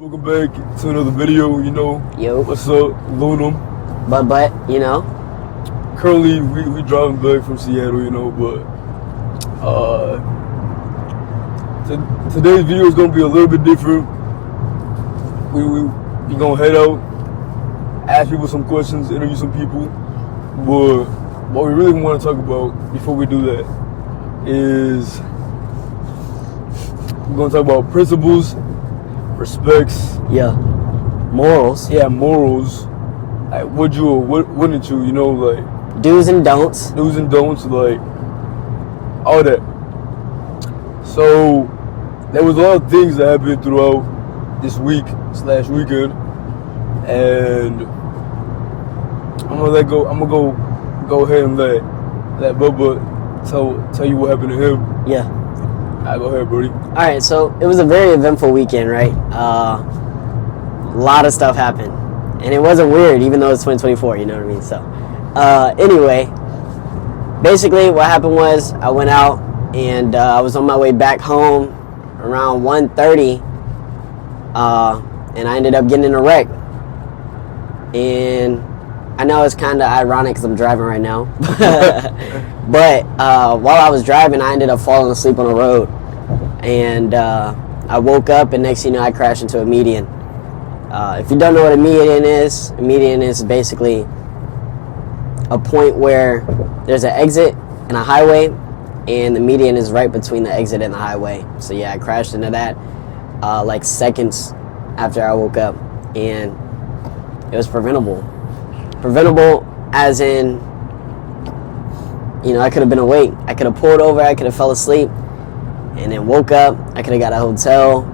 Welcome back to another video, Yo. What's up, Lunam? But, Currently, we driving back from Seattle, but today's video is going to be a little bit different. We going to head out, ask people some questions, interview some people, but what we really want to talk about before we do that is we're going to talk about principles, respects. Yeah. Morals. Yeah, morals. Like, would you or wouldn't you, like... Do's and don'ts. Do's and don'ts, like, all that. So, there was a lot of things that happened throughout this week/weekend. And I'm gonna go ahead and let Bubba tell you what happened to him. Yeah. All right, go ahead, Brody. All right, so it was a very eventful weekend, right? A lot of stuff happened. And it wasn't weird, even though it's 2024, you know what I mean? So, anyway, basically what happened was I went out and I was on my way back home around 1:30, and I ended up getting in a wreck. And I know it's kind of ironic because I'm driving right now. But while I was driving, I ended up falling asleep on the road. And I woke up, and next thing you know, I crashed into a median. If you don't know what a median is basically a point where there's an exit and a highway, and the median is right between the exit and the highway. So yeah, I crashed into that like seconds after I woke up, and it was preventable. Preventable as in, I could have been awake. I could have pulled over, I could have fell asleep, and then woke up. I could have got a hotel,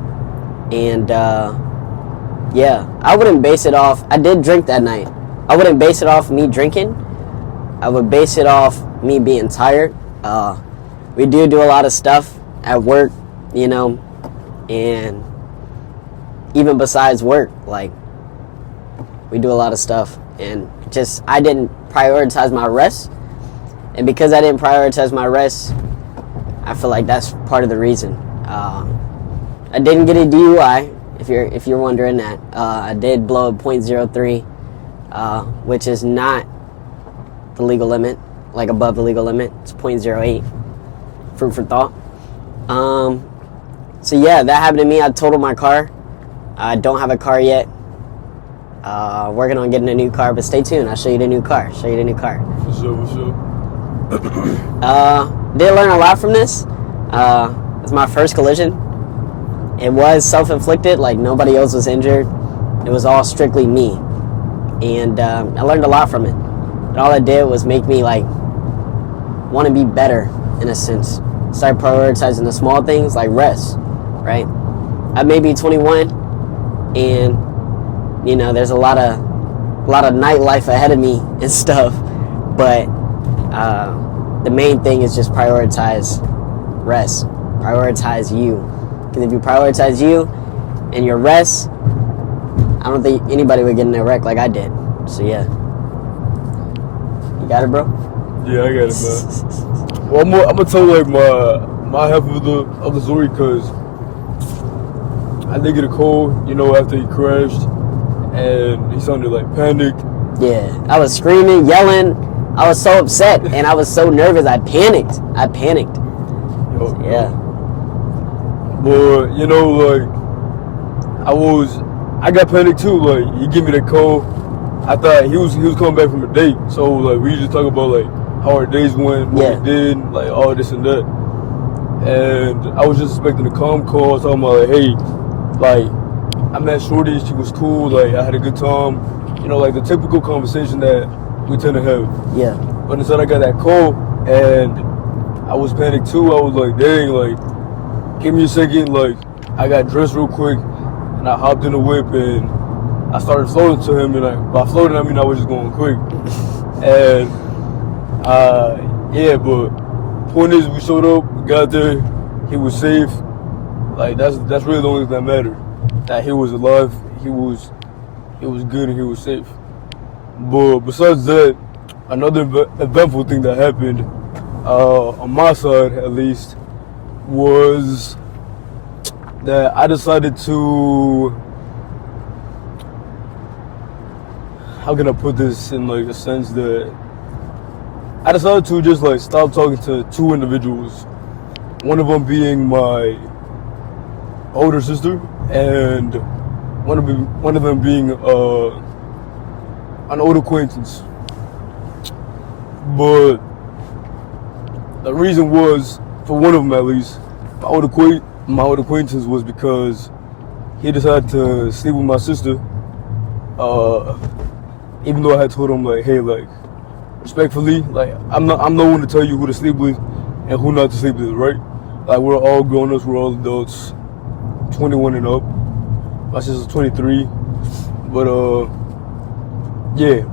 and yeah, I wouldn't base it off. I did drink that night. I wouldn't base it off me drinking. I would base it off me being tired. We do a lot of stuff at work, and even besides work, like, we do a lot of stuff. And just, I didn't prioritize my rest. And because I didn't prioritize my rest, I feel like that's part of the reason. I didn't get a DUI. If you're wondering that, I did blow a .03, which is not the legal limit, like above the legal limit. It's .08. Food for thought. So yeah, that happened to me. I totaled my car. I don't have a car yet. Working on getting a new car, but stay tuned. I'll show you the new car. For sure. Did learn a lot from this. It's my first collision. It was self-inflicted, like nobody else was injured. It was all strictly me. And I learned a lot from it. And all it did was make me want to be better in a sense. Start prioritizing the small things like rest, right? I may be 21 and there's a lot of nightlife ahead of me and stuff. But the main thing is just prioritize rest. Prioritize you. Because if you prioritize you and your rest, I don't think anybody would get in a wreck like I did. So yeah. You got it, bro? Yeah, I got it, man. Well, I'm gonna tell my half of the story, because I did get a call, after he crashed, and he sounded like panicked. Yeah, I was screaming, yelling. I was so upset, and I was so nervous. I panicked. Yeah. But, I got panicked too. Like, he gave me that call. I thought he was coming back from a date. So, we just talk about, how our days went, what we did, all this and that. And I was just expecting a calm call, talking about, hey, I met Shorty, she was cool, I had a good time. The typical conversation that we tend to have. Yeah. But instead I got that call, and I was panicked too. I was like, dang, give me a second, I got dressed real quick, and I hopped in the whip, and I started floating to him, and by floating, I mean I was just going quick. And, yeah, but point is, we showed up, we got there, he was safe. That's really the only thing that mattered. That he was alive, he was good, and he was safe. But besides that, another eventful thing that happened, on my side at least, was that I decided to how can I put this in like a sense that I decided to just like stop talking to two individuals. One of them being my older sister, and one of them being an old acquaintance. But the reason was, for one of them at least, my old acquaintance was because he decided to sleep with my sister. Even though I had told him like, hey, like, respectfully, like, I'm no one to tell you who to sleep with and who not to sleep with, right? Like, we're all grown-ups, we're all adults, 21 and up. My sister's 23, but yeah,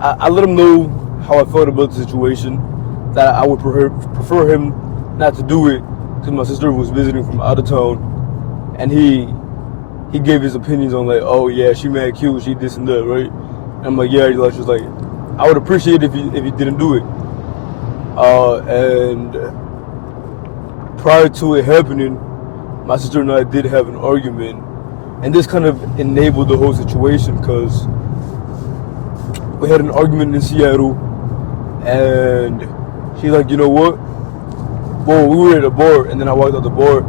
I let him know how I felt about the situation, that I would prefer him not to do it because my sister was visiting from out of town, and he gave his opinions on like, oh yeah, she mad cute, she this and that, right? And I'm like, yeah, like, just like, I would appreciate it if you didn't do it. And prior to it happening, my sister and I did have an argument, and this kind of enabled the whole situation because we had an argument in Seattle, and she's like, you know what? Well, we were at a bar, and then I walked out the bar,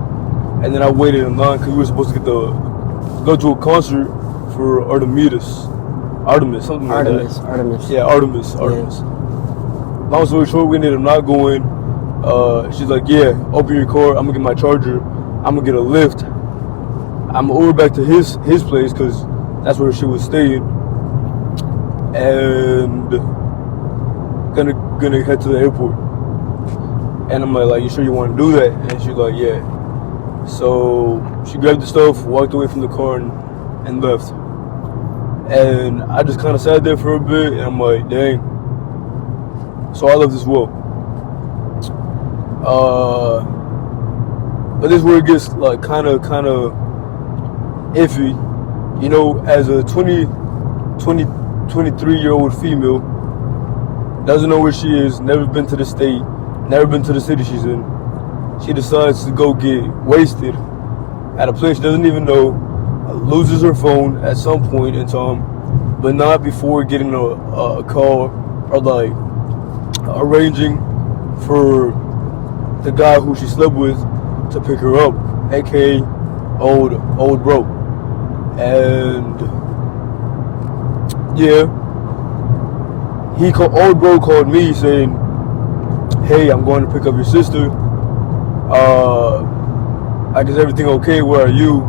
and then I waited in line because we were supposed to go to a concert for Artemis, something like that. Artemis. Yeah, Artemis. Yeah. Long story short, we ended up not going. She's like, yeah, open your car, I'm gonna get my charger, I'm gonna get a lift. I'm over back to his place because that's where she was staying, and gonna head to the airport. And I'm like, you sure you want to do that? And she's like, yeah. So she grabbed the stuff, walked away from the car, and left. And I just kind of sat there for a bit, and I'm like, dang. So I left as well. But this is where it gets like kind of iffy. You know, as a 23-year-old female, doesn't know where she is, never been to the state, never been to the city she's in. She decides to go get wasted at a place she doesn't even know, loses her phone at some point in time, but not before getting a call or like arranging for the guy who she slept with to pick her up, aka old bro. And yeah, old bro called me saying, hey, I'm going to pick up your sister. Like, is everything okay? Where are you?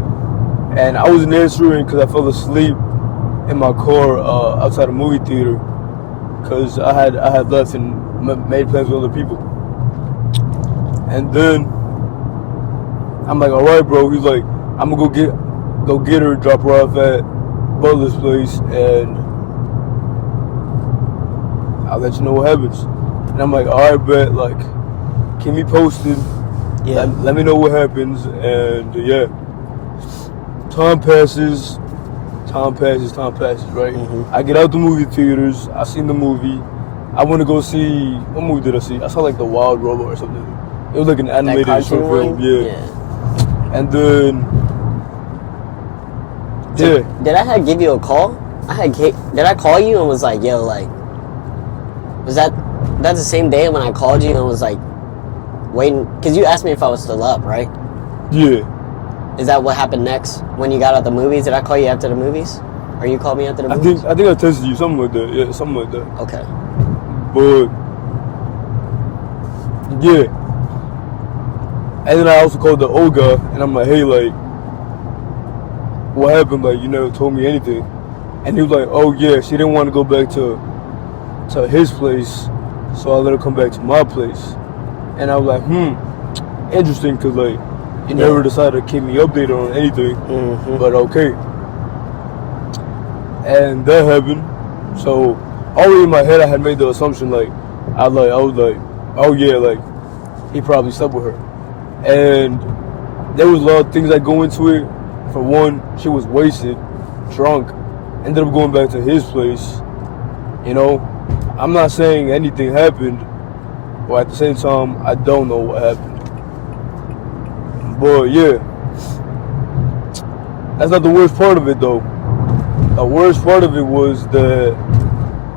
And I wasn't answering because I fell asleep in my car outside a movie theater because I had left and made plans with other people. And then I'm like, all right, bro. He's like, I'm gonna go get her, drop her off at Butler's place, and I'll let you know what happens. And I'm like, all right, bet. Like, keep me posted. Yeah. Let me know what happens. And yeah, time passes, right? Mm-hmm. I get out the movie theaters. I seen the movie. I want to go see, what movie did I see? I saw like The Wild Robot or something. It was like an animated short film. Yeah. And then, yeah. Did I give you a call? Did I call you and was like, yo, like, was that's the same day when I called you and was like, waiting, because you asked me if I was still up, right? Yeah. Is that what happened next when you got out the movies? Did I call you after the movies? Or you called me after the movies? I think I texted you, something like that. Yeah, something like that. Okay. But yeah. And then I also called the old guy, and I'm like, hey, like, what happened? Like, you never told me anything. And he was like, oh yeah, she didn't want to go back to his place, so I let her come back to my place. And I was like, interesting, because like, you never decided to keep me updated on anything. Mm-hmm. But okay. And that happened. So already in my head I had made the assumption, like, I was like, oh yeah, like, he probably slept with her. And there was a lot of things that go into it. For one, she was wasted, drunk, ended up going back to his place. You know, I'm not saying anything happened, but at the same time, I don't know what happened. But yeah, that's not the worst part of it though. the worst part of it was the.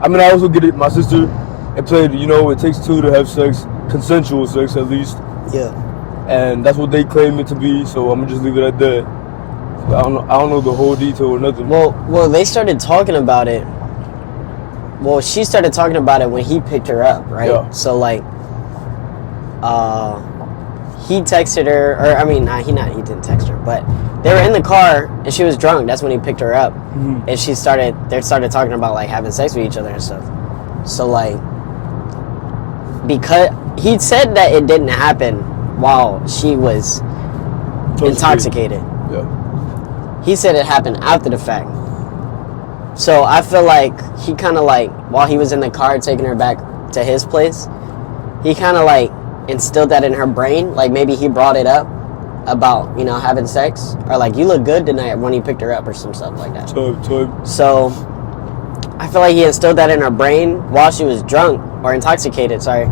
I mean, I also get it. My sister, it played. You know, it takes two to have sex, consensual sex at least, Yeah. and that's what they claim it to be. So I'm gonna just leave it at that. I don't know the whole detail or nothing. Well, they started talking about it. Well, she started talking about it when he picked her up, right? Yeah. So like, he texted her, or I mean, he didn't text her, but they were in the car and she was drunk. That's when he picked her up, Mhm. and they started talking about like having sex with each other and stuff. So like, because he said that it didn't happen while she was intoxicated. Yeah. He said it happened after the fact. So I feel like he kind of like, while he was in the car taking her back to his place, he kind of like instilled that in her brain. Like maybe he brought it up about, you know, having sex, or like, you look good tonight when he picked her up or some stuff like that. Type. So I feel like he instilled that in her brain while she was drunk or intoxicated, sorry.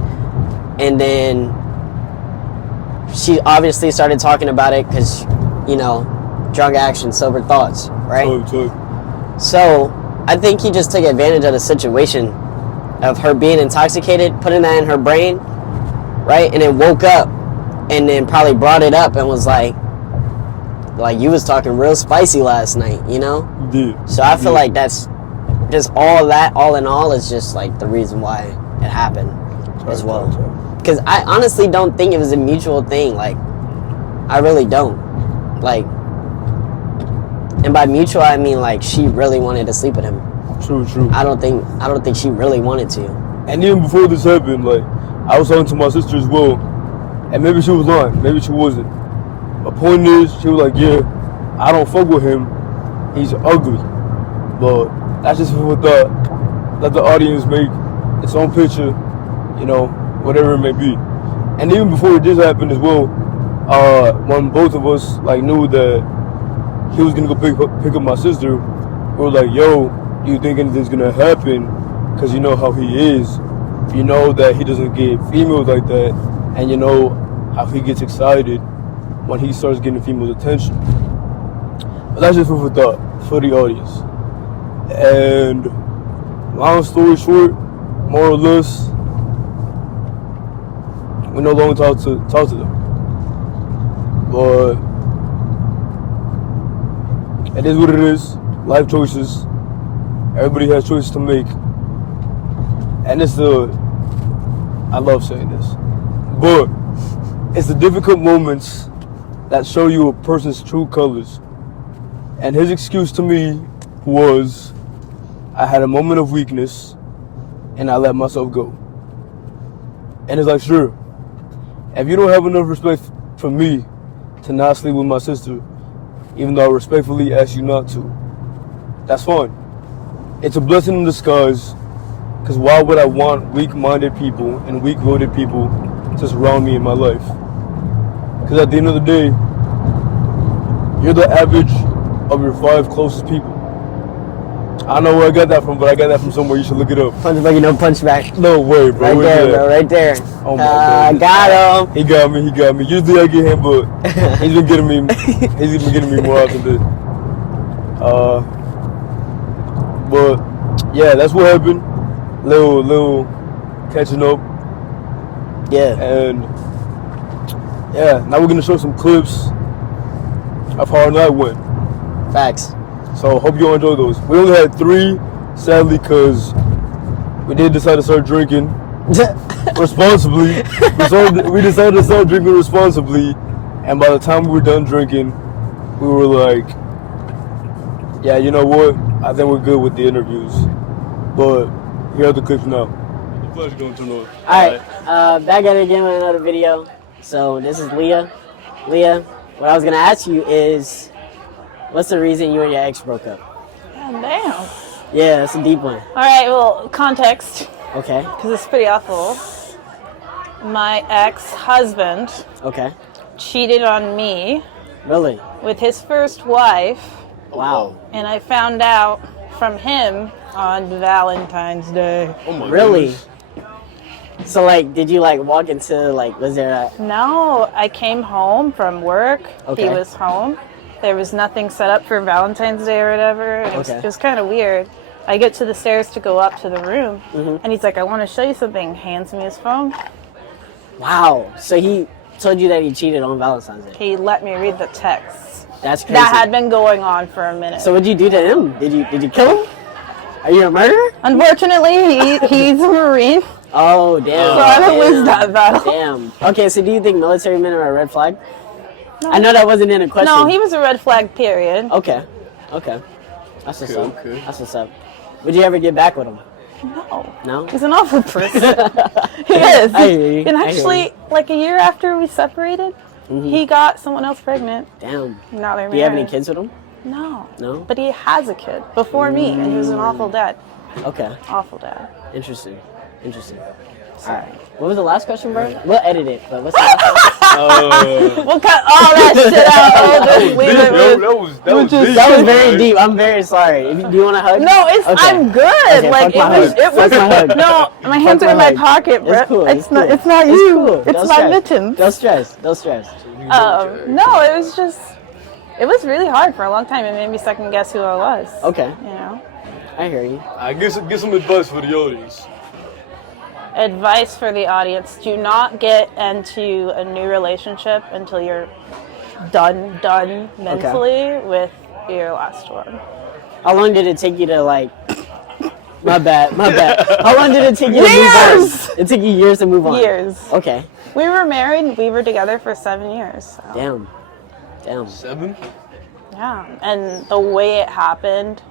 And then she obviously started talking about it because, you know, drunk action, sober thoughts, right? Type. So I think he just took advantage of the situation of her being intoxicated, putting that in her brain, right? And then woke up and then probably brought it up and was like you was talking real spicy last night, you know? Yeah. So I feel like that's just all in all is just like the reason why it happened as well. Because I honestly don't think it was a mutual thing. Like, I really don't. Like, and by mutual I mean like she really wanted to sleep with him. True. I don't think she really wanted to. And even before this happened, like, I was talking to my sister as well, and maybe she was lying, maybe she wasn't. My point is, she was like, yeah, I don't fuck with him, he's ugly. But that's just what let the audience make its own picture, you know, whatever it may be. And even before this happened as well, when both of us like knew that he was gonna go pick up my sister, we were like, yo, do you think anything's gonna happen? Because you know how he is. You know that he doesn't get females like that, and you know how he gets excited when he starts getting females' attention. But that's just food for thought for the audience. And long story short, more or less, we no longer talk to them. But it is what it is. Life choices. Everybody has choices to make. And I love saying this, but it's the difficult moments that show you a person's true colors. And his excuse to me was, I had a moment of weakness and I let myself go. And it's like, sure, if you don't have enough respect for me to not sleep with my sister, even though I respectfully ask you not to, that's fine. It's a blessing in disguise, because why would I want weak-minded people and weak-willed people to surround me in my life? Because at the end of the day, you're the average of your 5 closest people. I don't know where I got that from, but I got that from somewhere. You should look it up. Punch back, you know, punch back. No way, bro. Right there, bro. Right there. Oh my God. Got him. He got me. Usually I get him, but he's been getting me. He's been getting me more often than this. But yeah, that's what happened. Little catching up. Yeah. And yeah, now we're gonna show some clips of how our night went. Facts. So hope you all enjoy those. We only had 3, sadly, because we did decide to start drinking responsibly. We decided to start drinking responsibly, and by the time we were done drinking, we were like, yeah, you know what? I think we're good with the interviews. But here are the clips now. The flash's gonna turn on. Alright, back at it again with another video. So this is Leah. Leah, what I was gonna ask you is, what's the reason you and your ex broke up? God damn. Yeah, that's a deep one. Alright, well, context, Okay. because it's pretty awful. My ex-husband Okay. cheated on me Really? with his first wife, Wow. and I found out from him on Valentine's Day. Oh my Really? goodness. So like, did you like walk into like, was there a, No, I came home from work. Okay. He was home, there was nothing set up for Valentine's Day or whatever. And Okay. it was kind of weird. I get to the stairs to go up to the room, and he's like, I want to show you something. Hands me his phone. Wow. So he told you that he cheated on Valentine's Day. He let me read the texts. That's crazy. That had been going on for a minute. So what'd you do to him? Did you kill him? Are you a murderer? Unfortunately, he's a Marine, so Oh, damn. I don't lose that battle. Damn. Okay, so do you think military men are a red flag? I know that wasn't in a question. No, he was a red flag, period. Okay. That's what's up. Okay. That's what's up. Would you ever get back with him? No. No? He's an awful person. He is. I hear you. And I hear actually, like a year after we separated, he got someone else pregnant. Damn. Now they're married. Do you have any kids with him? No. No? But he has a kid before me, and he was an awful dad. Okay. Awful dad. Interesting. All Sorry. right. What was the last question, bro? We'll edit it, but what's the last question? We'll cut all that shit out. We'll just leave it with. That was deep. That was very deep. I'm very sorry. Do you want to hug? No, it's Okay. I'm good. Okay, Like fuck my hug. it was Fuck my hug. no, my hands Fuck are in my my hug. pocket, bro. It's cool. It's not cool. it's not It's you. cool. It's Don't my stress. mittens. Don't stress. No, it was just it was really hard for a long time. It made me second guess who I was. Okay. You know? I hear you. I guess get some advice for the audience. Advice for the audience: do not get into a new relationship until you're done mentally with your last one. How long did it take you to like? My bad. How long did it take you to Years! move on? It took you years to move on. Years. Okay. We were married. We were together for 7 years. So. Damn. 7? Yeah, and the way it happened,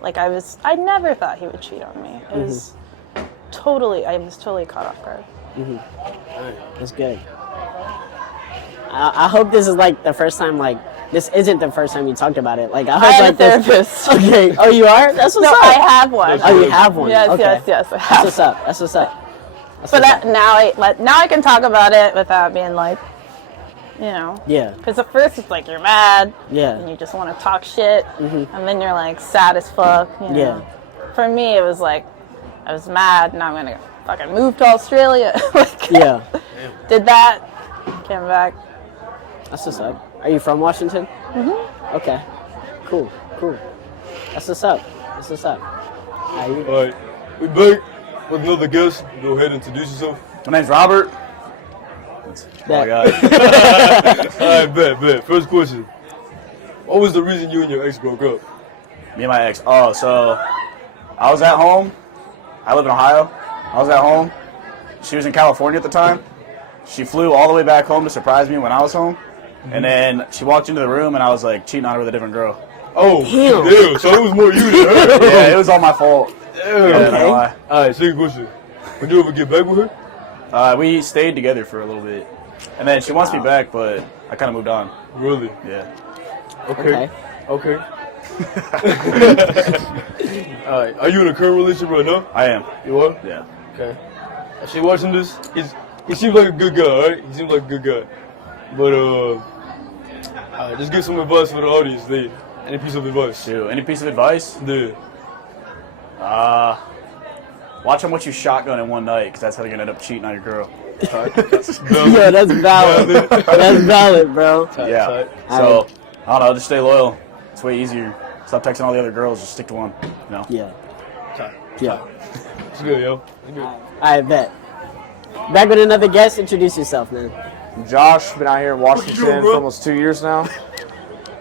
like I never thought he would cheat on me. It was I was totally caught off guard. That's good. I hope this is like the first time. Like this isn't the first time you talked about it. Like I hope I have like a therapist. this. Okay. Oh, you are? That's what's No, up. I have one. Oh, you have one. Yes, Okay. yes, I That's have. what's up. That's what's up. But that now I can talk about it without being like, you know. Yeah. Because at first it's like you're mad. Yeah. And you just want to talk shit. And then you're like sad as fuck. You know? Yeah. For me, it was like I was mad. Now I'm gonna fucking move to Australia. Like, Yeah. did that. Came back. That's what's up. Are you from Washington? Okay. Cool. That's what's up. Are you? Alright, we back with another guest. Go ahead and introduce yourself. My name's Robert. That- Oh my God. Alright, bet. First question. What was the reason you and your ex broke up? Me and my ex. Oh, so I was at home. I live in Ohio. I was at home. She was in California at the time. She flew all the way back home to surprise me when I was home. And then she walked into the room and I was like cheating on her with a different girl. Oh, Damn. so it was more you than her. Yeah, it was all my fault. Damn. Yeah, no lie. Alright, second question. Would you ever get back with her? We stayed together for a little bit. And then she wants me back, but I kind of moved on. Really? Yeah. Okay. Alright, are you in a current relationship right now? I am. You are? Yeah. Okay. Is she watching this? He seems like a good guy, right? He seems like a good guy. But, just give some advice for the audience, Dave. Any piece of advice? Shoot, any piece of advice? Yeah. Watch how much you shotgun in one night, because that's how you're going to end up cheating on your girl. Yo, that's valid. That's valid, bro. Yeah. Tight. So, I don't know, just stay loyal. It's way easier. Stop texting all the other girls, just stick to one. You know? Yeah. Tight. Yeah. It's good, yo. It's good. I bet. Back with another guest. Introduce yourself, man. Josh, been out here in Washington What you doing, bro? for almost 2 years now.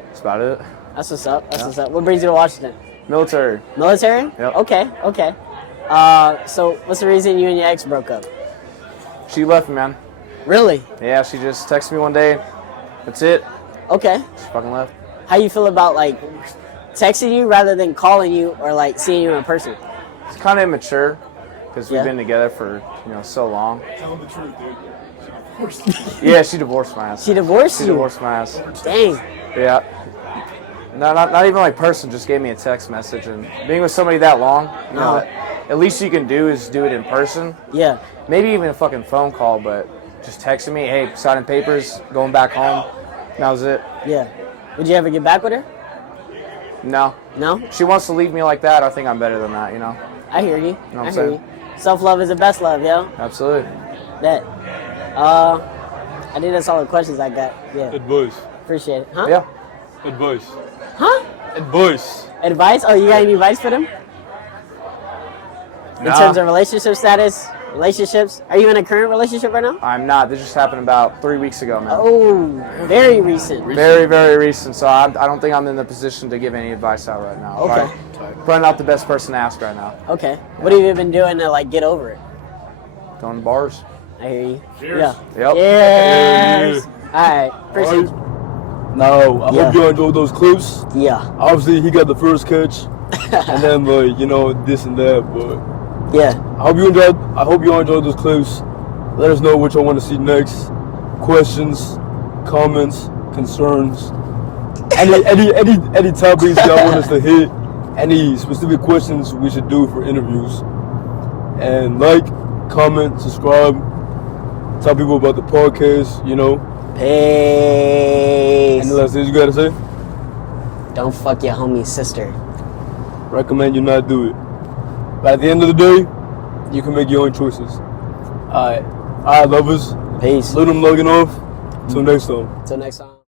That's about it. That's what's up. That's what's up. What brings you to Washington? Military. Military? Yep. Okay. So what's the reason you and your ex broke up? She left me, man. Really? Yeah, she just texted me one day. That's it. Okay. She fucking left. How you feel about like texting you rather than calling you or like seeing you in person? It's kind of immature because we've Yeah. been together for so long. Tell him the truth, dude. Yeah, she divorced my ass. She divorced She you? divorced my ass. Dang. Yeah. No, not even like person. Just gave me a text message, and being with somebody that long, No. at least you can do is do it in person. Yeah. Maybe even a fucking phone call, but just texting me, hey, signing papers, going back home. That was it. Yeah. Would you ever get back with her? No. No? She wants to leave me like that. I think I'm better than that, I hear you. what I'm I hear saying? you. Self-love is the best love, yo. Absolutely. That. I think that's all the questions I got. Yeah. Advice. Appreciate it. Huh? Yeah. Advice. Huh? Advice. Advice? Oh, you got any advice for them? In terms of relationship status, relationships? Are you in a current relationship right now? I'm not. This just happened about 3 weeks ago, man. Oh, very recent. Very, very recent. So I don't think I'm in the position to give any advice out right now. Okay. Probably not the best person to ask right now. Okay. What have you been doing to like get over it? Going to bars. I hear you. Cheers. Yeah. Yep. Cheers. All right. Appreciate you. Now, I Yeah. hope you enjoyed those clips. Yeah. Obviously, he got the first catch, and then, like, you know, this and that, but Yeah. I hope you enjoyed those clips. Let us know what y'all want to see next. Questions, comments, concerns. Any topics y'all want us to hit. Any specific questions we should do for interviews. And like, comment, subscribe. Tell people about the podcast, you know. Peace. Any last things you gotta say? Don't fuck your homie's sister. Recommend you not do it. But at the end of the day, you can make your own choices. Alright, lovers. Peace. Let them logging off. Till next time. Till next time.